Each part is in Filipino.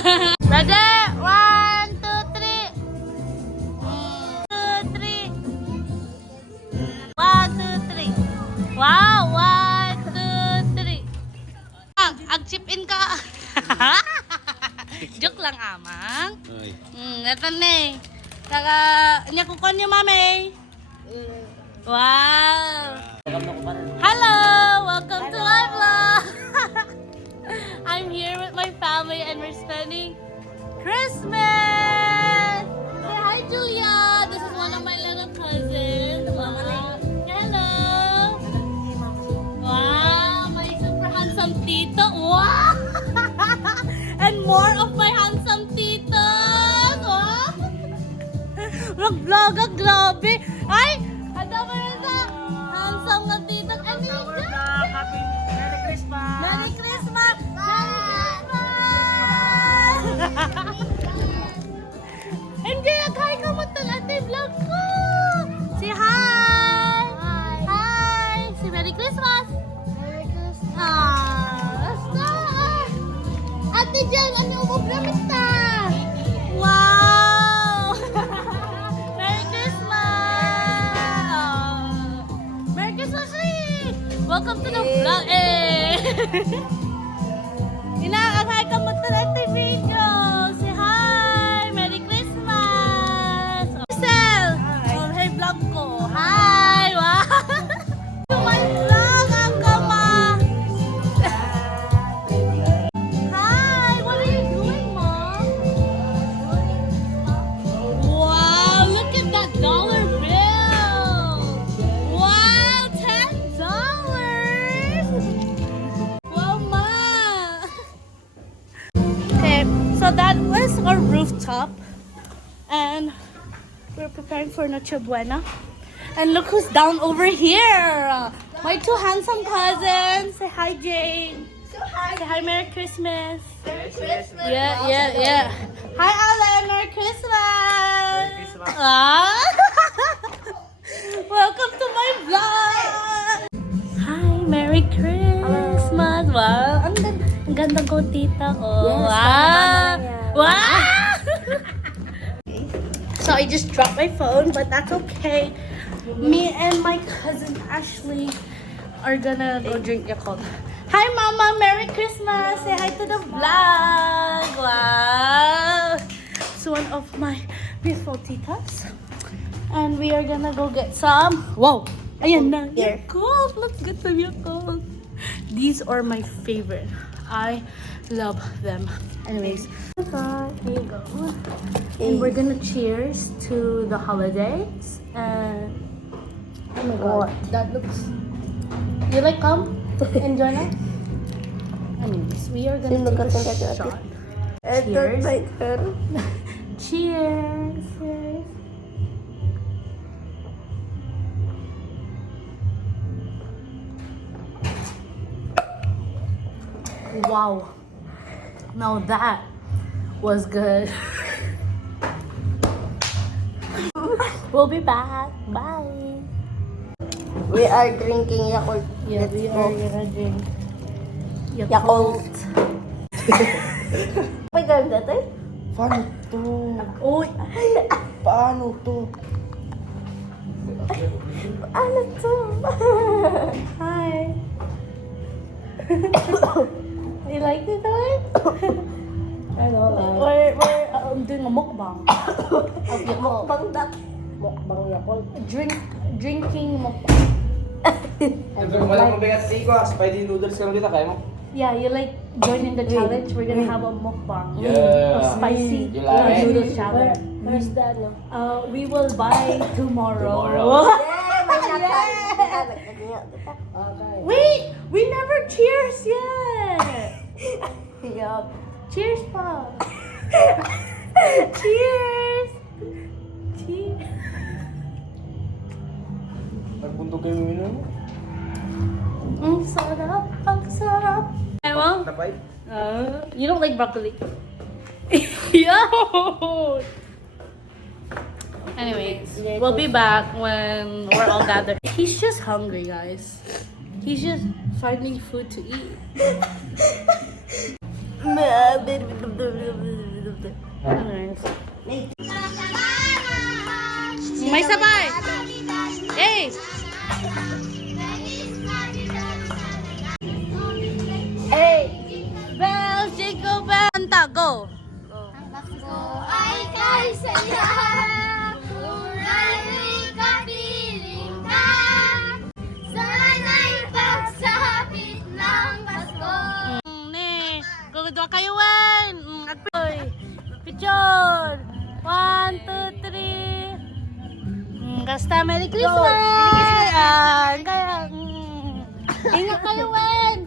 Ready? 1, 2, 3. 2, 3. 1, 2, 3. Wow! 1, 2, 3. Ag-chip in ka. Joke lang, amang. Ito na eh. Saka, niya kukon niyo, mami. Wow! Hello! Welcome to my vlog! I'm here with my family and we're spending Christmas! Say hi, Julia! This is one of my little cousins. Wow. Hello! Wow! My super handsome tito. Wow! And more of my handsome titos! Wow! Vlog, grabe! Ay! Ada mo rin sa handsome na tito. And Happy Merry Christmas! Merry Christmas! Hindi, hi ka mo itong ate vlog ko! Say hi! Hi! Say Merry Christmas! Merry Christmas! Basta! Ate Jen, ano umog namin ta? Wow! Merry Christmas! Merry Christmas, Lee! Welcome to the vlog! Inaakay ka mo ito video. Say hi! Merry Christmas! Marcel! Oh, hey vlog ko. Hi! Wow! To my vlog, ang kama! Hi! What are you doing, Mom? Wow! Look at that dollar bill! Wow! $10! Wow, Ma! Okay, so that was our rooftop, and we're preparing for Noche Buena. And look who's down over here! My two handsome cousins. Say hi, Jane. Say hi, Merry Christmas. Merry Christmas! Yeah. Hi, Alan. Merry Christmas. Merry Christmas. Ah. Welcome to my vlog. Hi, Merry Christmas. Wow, ang ganda ko, tita ko. Wow. Wow. So I just dropped my phone, but that's okay. Me and my cousin Ashley are gonna go drink Yakult. Hi, Mama. Merry Christmas. Say hi to the vlog. Wow. It's one of my beautiful titas. And we are gonna go get some. Whoa. Ayan na. Yakult. Let's get some Yakult. These are my favorite. I love them. Anyways. Here you go. And we're gonna cheers to the holidays. And oh my god. That looks... You like come and join us? Anyways, we are gonna take a shot. Cheers. Cheers. Cheers. Wow. Now that was good. We'll be back. Bye. We are drinking Yakult. Yeah, we are gonna drink Yakult. May ganda to eh. Paano to? Uy! Paano to? Ano to? Hi! You like it, right? I don't like. We're doing a mukbang. Of Yakult. Mukbang dat. Mukbang Yakult. Drinking mukbang. Wala mong bigat sa iko. Spidey noodles ka lang dito. Kaya mo? Yeah, you like joining the challenge? We're gonna have a mukbang. Yeah. A spicy You like it? noodles challenge. Where's that no? We will buy tomorrow. Yeah, may nakal. Okay. Wait! We never cheers yet! Yup. Cheers pa! Cheers! Cheers! Nagbundog kayo minum? Ang sarap! Ang sarap! Ewan? Napay? You don't like broccoli? Yo! Anyways, we'll be back when we're all gathered. He's just hungry, guys. He's just finding food to eat. Maybe May sabay. Hey! Hey! Bells, jingle bells. Kanta, go! Ay kay saya, uray kapiling ka. Sana'y pagsapit ng Pasko. Ne, gugudwa kayo, Wen! Agpoy! Picture! 1, 2, 3! Kasta, Merry Christmas! Kaya, ingat kayo, Wen!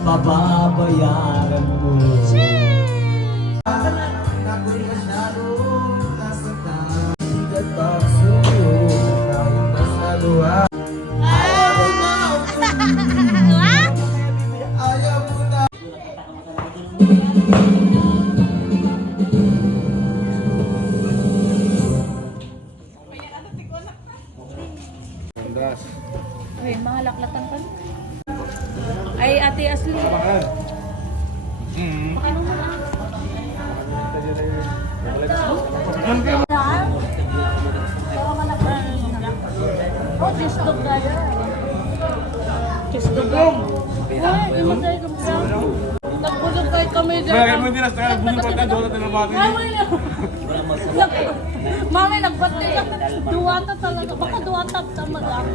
Pababayaran mo. Ay, mga laklatan ka. Ay, Ate Asli. Oh, disdog tayo. Disdog lang. Ay, hindi tayo kumpiyan. Nagbulog tayo kami dyan. Kaya mo hindi nasa bulong pagka doon natin ang bagay. Mami, nagbati ka. Duwata talaga. Baka duwata sa mag-ako.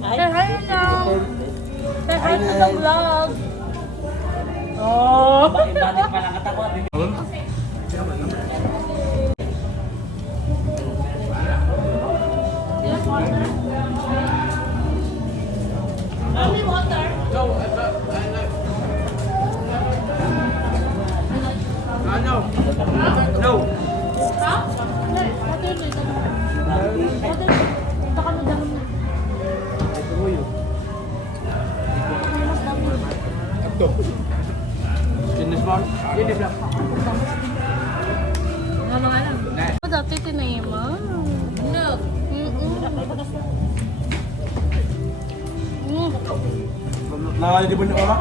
Say hi now. Say hi to the vlog. Oh. Mami, water. No. Ha? Hindi. Water na ito. Water. Punta ka na dalam na. Mas dami. Finish one. Ini bilang. Nga mga alam. Dati tinayin mo. No. Nakakali di ba niyo ka?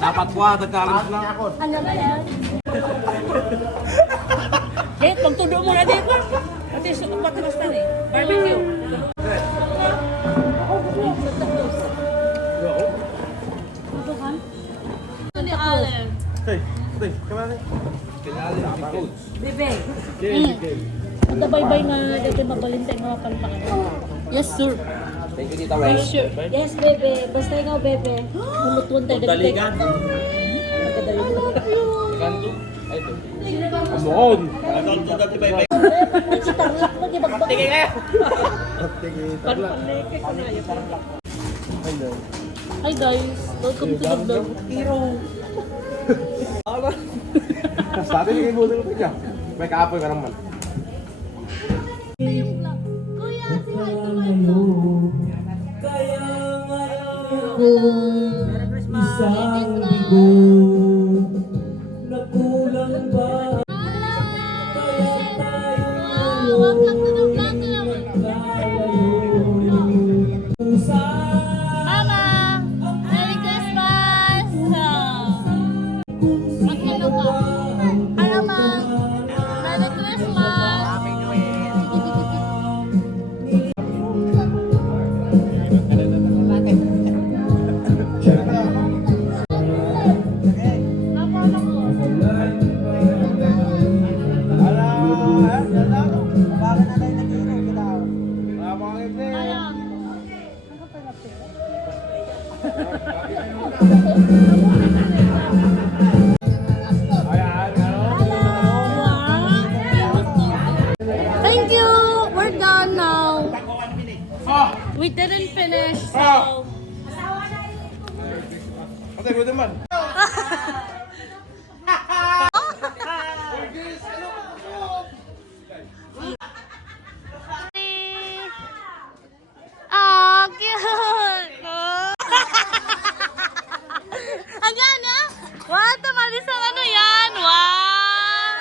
Dapat ko tagkalan lang ako. Ano ba yan? Eh, pagtudo mo na dito. Ate, sukat na basta eh. Barbecue. Ito kan? Ito ni Allen. Hey, kemana? Kenalin si coach. Bebe. Bye-bye nga dito mabalintay mga pantakan. Yes, sir. Thank you, Tita Way. Yes, sir. Yes, bebe. Basta ikaw, bebe. Hulutuan tayo. Daligan. Nagkadaligan. Kanto. Ay, ito. Amoon. Kanto dati bye-bye. Tingin kaya. Hi guys, welcome to the vlog. Hero. Sa atin yung ibutin ko niya. May kaapoy ka naman. Kuya, si hi to my vlog. Kaya ngayon isang bigo na kulang ba? Kaya tayo Welcome to the vlog naman. kung sa Mama, Merry Christmas! Magkano ka? Hi, Mama. Merry Christmas! Ayan. Thank you! We're done now. We didn't finish, so... Patay mo naman. Oh, cute! Ayan na! Wow, tumalis ang ano yan! Wow!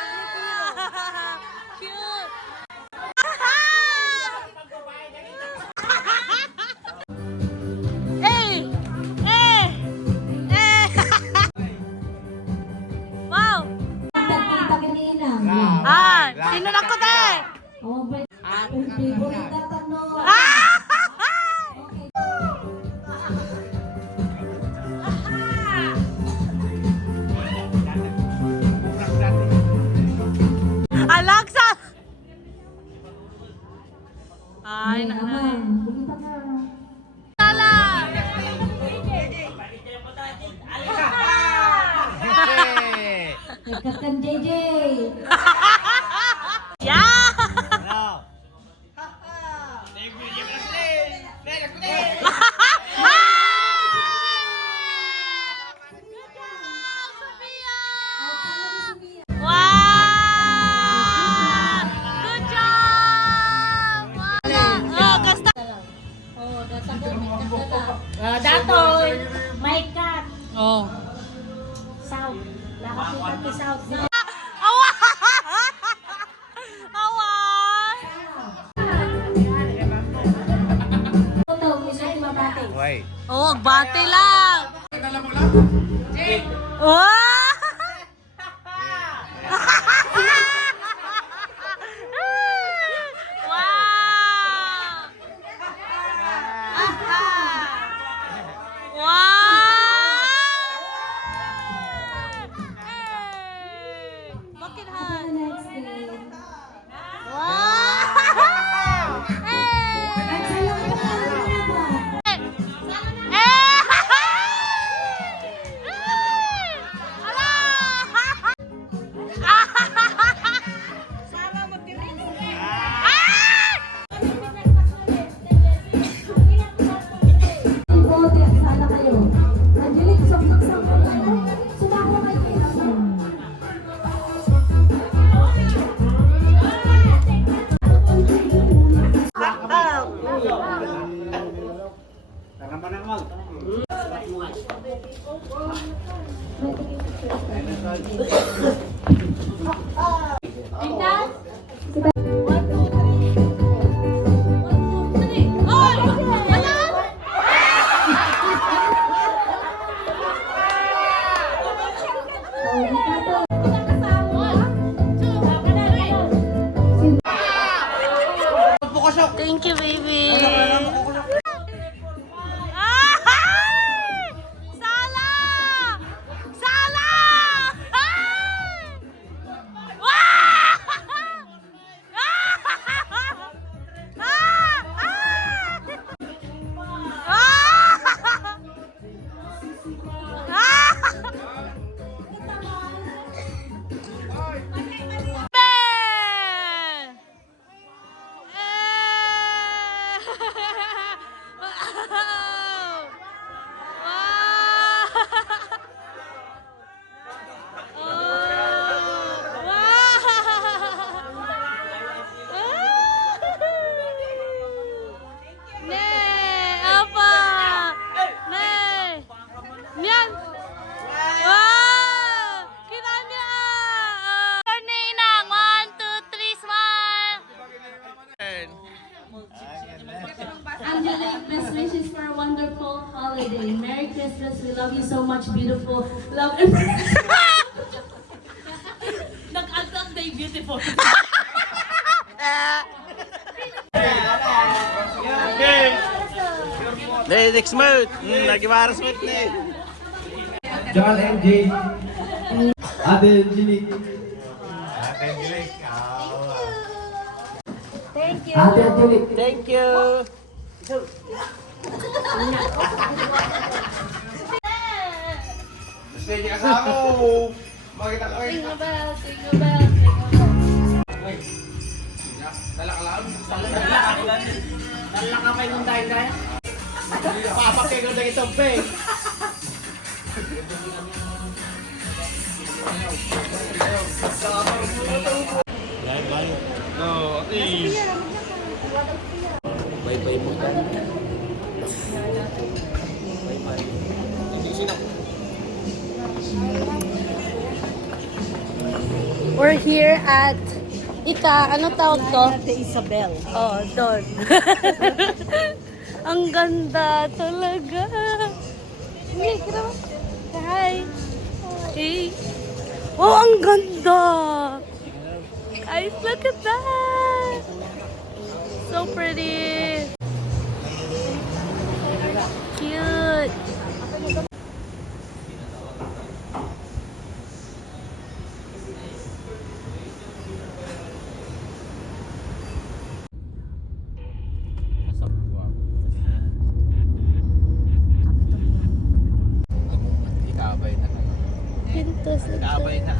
Cute! Eh! Eh! Eh! Wow! Kita kanina. Ah! Sino na ko tayo? Oh, but favorite na tanong. Alexa! Ay, Naman. Bukita ka. Sala! Ikakan JJ. Yeah! Wow! Good job! Oh, kasta. Oh, data ko. May kanta na. Datoy. My cat. Oh. South. Lakapitan ki South. Awa! Awa! Ito, gusto ko mabati. Oh, bate lang. Oh! Wow! Hey! Bakit han? Next day. Wow! Hey! Sa'yo ka na. Ibote, sana kayo. Angelic, sok-sok kayo. Sumako kayo. Thank you, baby. Sala! Sala! Angelic, best wishes for a wonderful holiday. Merry Christmas. We love you so much, beautiful. Love and Nag-agang day beautiful. Next month. Lagi maras month na eh. John and Jane. Ate Angelic. thank you. Ate Angelic. Thank you. Sige kasama mo. Makita ko eh. Jingle bell, jingle bell, jingle bell. Dala ka lang. Dala ka pa yung dahil dahil. Papakay ko na itong pe. We're here at ano tawag to? Ate Isabel. Oh, doon. Ang ganda talaga. Hindi, kita mo. Hi. Hey. Oh, ang ganda. Guys, look at that. So pretty. Cute. Ikabay na. Pinto sa Ikabay na.